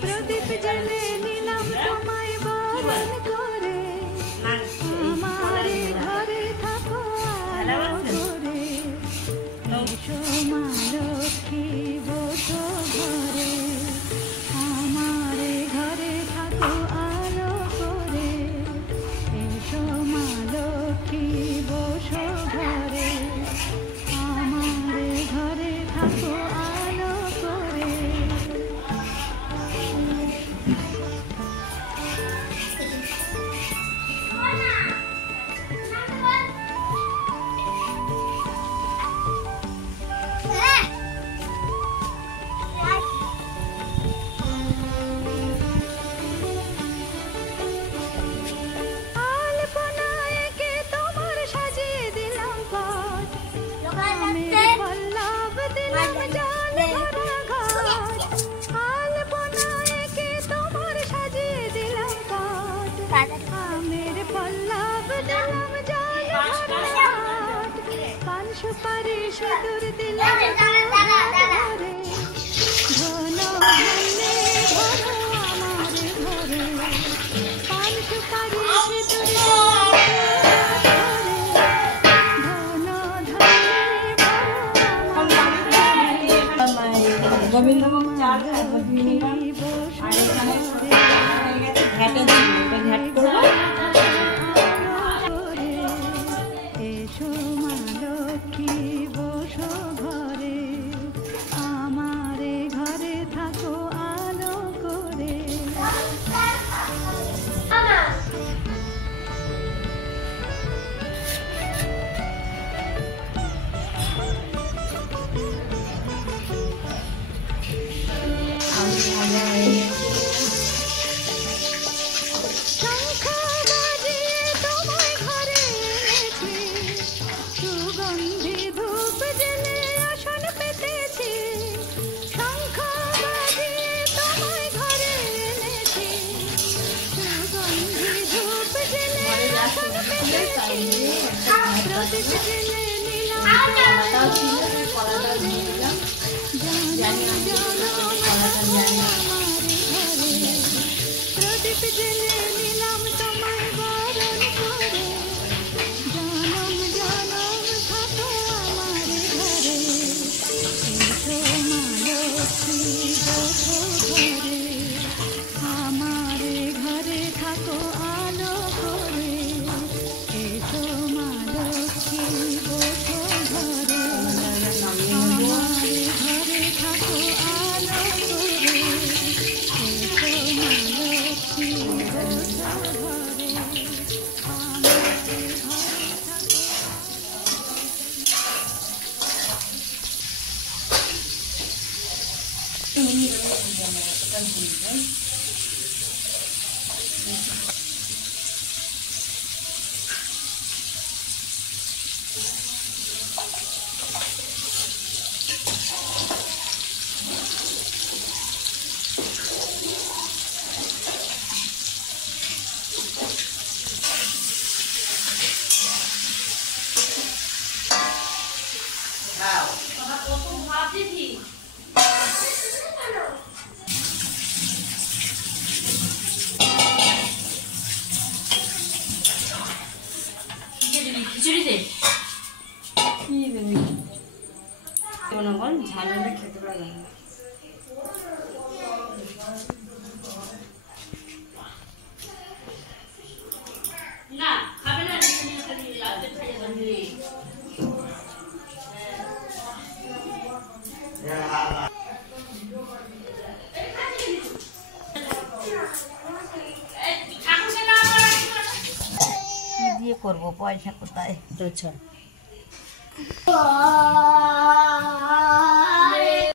প্রদীপ জ্বলে নিলাম তোমায় বরণ করে, আমার ঘরে থাকো আলো করে, এসো মা লক্ষ্মী বসো ঘরে, আমার ঘরে থাকো আলো করে, এসো মা লক্ষ্মী বসো ঘরে, আমার ঘরে থাকো আলো করে। সুপারি সিঁদুর দিলাম ঘরে, ধন ধান্যে ভরো আমার ঘরে, পান সুপারি সিঁদুর দিলাম ঘরে, ধন ধান্যে ভরো আমার গোবিন্দভোগ চাল ঘাটে ঘাট করবো। এসো মা লক্ষ্মী বসো ঘরে, আমার ঘরে থাকো আলো করে। প্রদীপ জ্বলে নিলাম তোমায় বরণ করে, জনম জনম থাকো আমার ঘরে, এসো মা লক্ষ্মী বসো ঘরে, আমার ঘরে থাকো আলো করে, এসো মা লক্ষ্মী বসো ঘরে, আমার ঘরে থাকো আলো করে, এসো মা লক্ষ্মী বসো ঘরে, আমার ঘরে খিচুড়িতে কি দেবে ঝাল হলে খেতে পারবে না, খাবে না দিয়ে করবো, পয়সা কোথায়? আচ্ছা